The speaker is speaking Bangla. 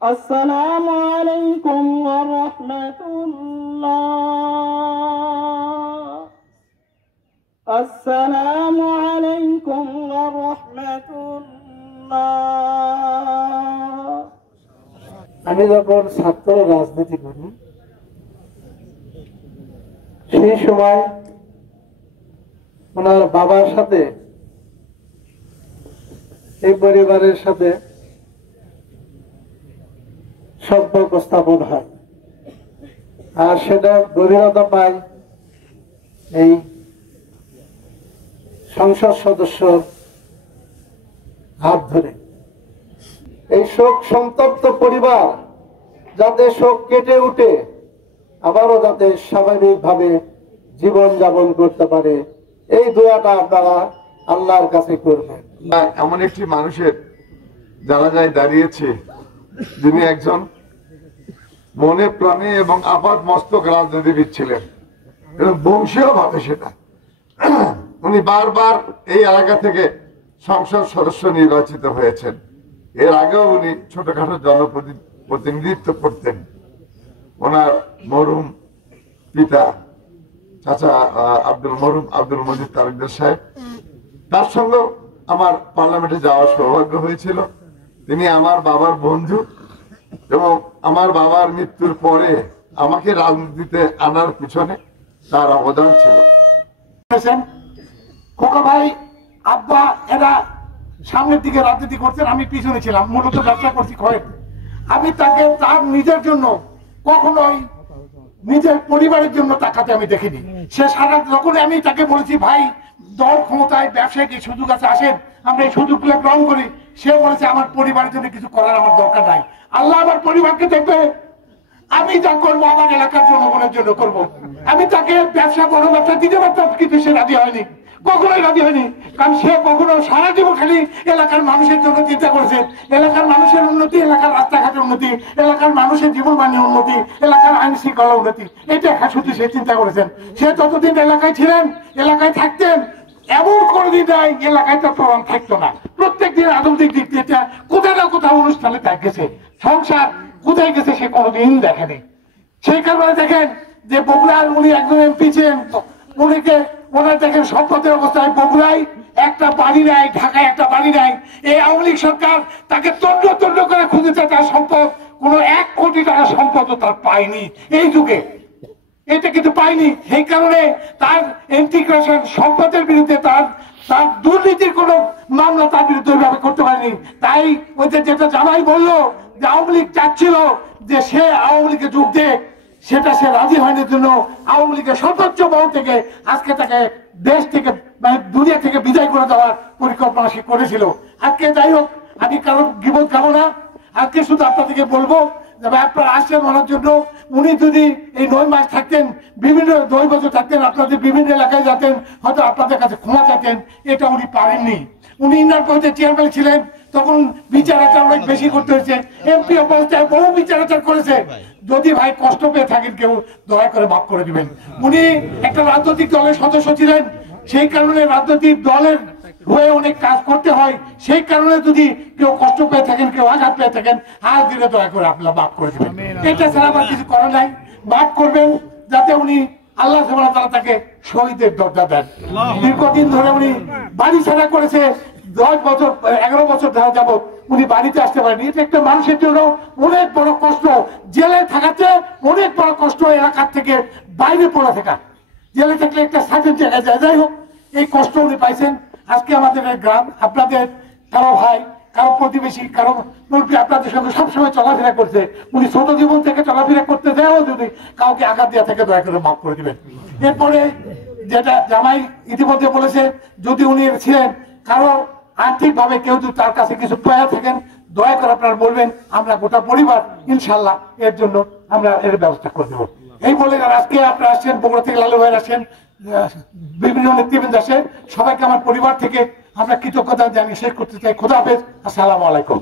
আসসালামু আলাইকুম ওয়া রাহমাতুল্লাহ। আসসালামু আলাইকুম ওয়া রাহমাতুল্লাহ। আমি যখন ছাত্র রাজনীতি করি সেই সময় ওনার বাবার সাথে এই পরিবারের সাথে সম্পর্ক স্থাপন হয়, আর সেটা গভীরতা পায় এই সংসদ সদস্য হাত ধরে। এই শোক সন্তপ্ত পরিবার যাতে শোক কেটে উঠে আবারও যাতে স্বাভাবিকভাবে জীবন যাপন করতে পারে, এই দোয়াটা আপনারা আল্লাহর কাছে করবেন। এমন একটি মানুষের জানাজায় দাঁড়িয়েছে যিনি একজন মনে প্রাণে এবং আপাত মস্তক রাজনীতিবিদ ছিলেন এবং বংশীয় ভাবে সেটা। উনি বারবার এই এলাকা থেকে সংসদ সদস্য নির্বাচিত হয়েছেন। এর আগেও উনি ছোটখাটো জনপ্রতিনিধিত্ব করতেন। ওনার মরহুম পিতা চাচা আব্দুল মজিদ তালুকদার সাহেব, তার সঙ্গে আমার পার্লামেন্টে যাওয়ার সৌভাগ্য হয়েছিল। তিনি আমার বাবার বন্ধু এবং আমার বাবার মৃত্যুর পরে আমাকে রাজনীতিতে আনার পিছনে তার অবদান ছিল। খোকা ভাই আব্বা এরা সামনের দিকে রাজনীতি করছেন, আমি পিছনে ছিলাম, মূলত ব্যবসা করছি খয়ের। আমি তাকে তার নিজের জন্য কখনোই নিজের পরিবারের জন্য তাকাতে আমি দেখিনি। সে সারা যখন আমি তাকে বলেছি ভাই দল ক্ষমতায় ব্যবসায়িক এই সুযোগ আছে, আসেন আমরা এই সুযোগগুলো গ্রহণ করি, সে বলেছে আমার পরিবারের জন্য কিছু করার আমার দরকার নাই, আল্লাহ আমার পরিবারকে দেখবে, আমি যা করবো আমার এলাকার জনগণের জন্য করব। আমি তাকে ব্যবসা বড় ব্যবসা দিতে পারতাম, কিন্তু সে রাজি হয়নি, কখনোই রাজি হয়নি। কারণ সে কখনো সারা জীবন খালি এলাকার মানুষের জন্য চিন্তা করেছে, এলাকার মানুষের উন্নতি, এলাকার রাস্তাঘাটের উন্নতি, এলাকার মানুষের জীবনমানের উন্নতি, এলাকার আইন শৃঙ্খলা উন্নতি, এটা শুধু সে চিন্তা করেছেন। সে যতদিন এলাকায় ছিলেন, এলাকায় থাকতেন, এমন কোনদিন নাই এলাকায় তার প্রমাণ থাকতো না। প্রত্যেক দিন রাজনৈতিক দিক থেকে কোথাও না কোথাও অনুষ্ঠানে তাই গেছে, সংসার কোথায় গেছে সে কোনোদিন দেখেনি। সেই কারণে দেখেন যে বগুড়ার উনি একজন এমপি ছিলেন, উনিকে ওনার দেখেন সম্পদের অবস্থায় বগুড়ায় একটা বাড়ি নাই, ঢাকায় একটা বাড়ি নাই। এই আওয়ামী লীগ সরকার তাকে তন্ড তন্ড করে খুঁজেছে, তার সম্পদ কোন 1 কোটি টাকা সম্পদও তার পায়নি এই যুগে, এটা কিন্তু পায়নি। সেই কারণে তার ইন্টিগ্রেশন সম্পদের বিরুদ্ধে তার দুর্নীতির কোন মামলা তার বিরুদ্ধে ওইভাবে করতে পারেনি। তাই ওই যে যেটা জামাই বললো যে আওয়ামী লীগ চাচ্ছিল যে সে আওয়ামী লীগে যোগ দেয়, সেটা সে রাজি হয়নি জন্য আওয়ামী লীগের সর্বোচ্চ মহল থেকে আজকে তাকে দেশ থেকে দুনিয়া থেকে বিদায় করে দেওয়ার পরিকল্পনা সে করেছিল। আজকে যাই হোক, আমি কারো গিবত খাবো না, আজকে শুধু আপনাদেরকে বলবো যে আপনারা আসছেন ওনার জন্য। উনি যদি এই 9 মাস থাকতেন, বিভিন্ন 9 বছর থাকতেন, আপনাদের বিভিন্ন এলাকায় যেতেন, হয়তো আপনাদের কাছে ক্ষমা চাইতেন, এটা উনি পারেননি। উনি ইন্ডিয়ান পঞ্চায়েত চেয়ারম্যান ছিলেন, তখন বিচার আচার অনেক বেশি করতে হয়েছে, এমপি অবস্থায় বহু বিচার আচার করেছে। যদি ভাই কষ্ট পেয়ে থাকেন কেউ, দয়া করে মাফ করে দিবেন। উনি একটা রাজনৈতিক দলের সদস্য ছিলেন, সেই কারণে রাজনৈতিক দলের হয়ে অনেক কাজ করতে হয়। সেই কারণে যদি কেউ কষ্ট পেয়ে থাকেন, কেউ আঘাত পেয়ে থাকেন, আজ দিনে দয়া করে আপনারা মাফ করে দিবেন। এটা ছাড়া আমার কিছু করার নাই, মাফ করবেন যাতে উনি আল্লাহ সুবহানাহু ওয়া তাআলা তাকে শহীদের দরজা দেন। দীর্ঘদিন ধরে উনি বাড়ি ছাড়া করেছে, 10 বছর 11 বছর ধরে যাবত উনি বাড়িতে আসতে পারেনি। এটা একটা মানুষের জন্য অনেক বড় কষ্ট, জেলে থাকাতে অনেক বড় কষ্ট, এলাকার থেকে বাইরে পড়ে থাকা। জেলে থাকলে একটা স্বাধীন জায়গায় যায়, যাই হোক এই কষ্ট উনি পাইছেন। আজকে আমাদের গ্রাম, আপনাদের কারো ভাই, কারো প্রতিবেশী, কারো মুরব্বী আপনাদের সঙ্গে সবসময় চলাফেরা করছে। উনি ছোট জীবন থেকে চলাফেরা করতে দেও, যদি কাউকে আঘাত দেওয়া থেকে দয়া করে মাফ করে দিবেন। এরপরে যেটা জামাই ইতিমধ্যে বলেছে, যদি উনি ছিলেন কারো আর্থিক ভাবে কেউ যদি তার কাছে কিছু পাওয়া থাকেন, দয়া করে আপনারা বলবেন, আমরা গোটা পরিবার ইনশাল্লাহ এর জন্য আমরা এর ব্যবস্থা করে দেবো। এই বলে আজকে আপনারা আসছেন, বগুড়া থেকে লালু ভাই আসেন, বিভিন্ন নেতৃবৃন্দ আসে, সবাইকে আমার পরিবার থেকে আমরা কৃতজ্ঞতা জানিয়ে শেষ করতে চাই। খোদা হাফেজ, আসসালামু আলাইকুম।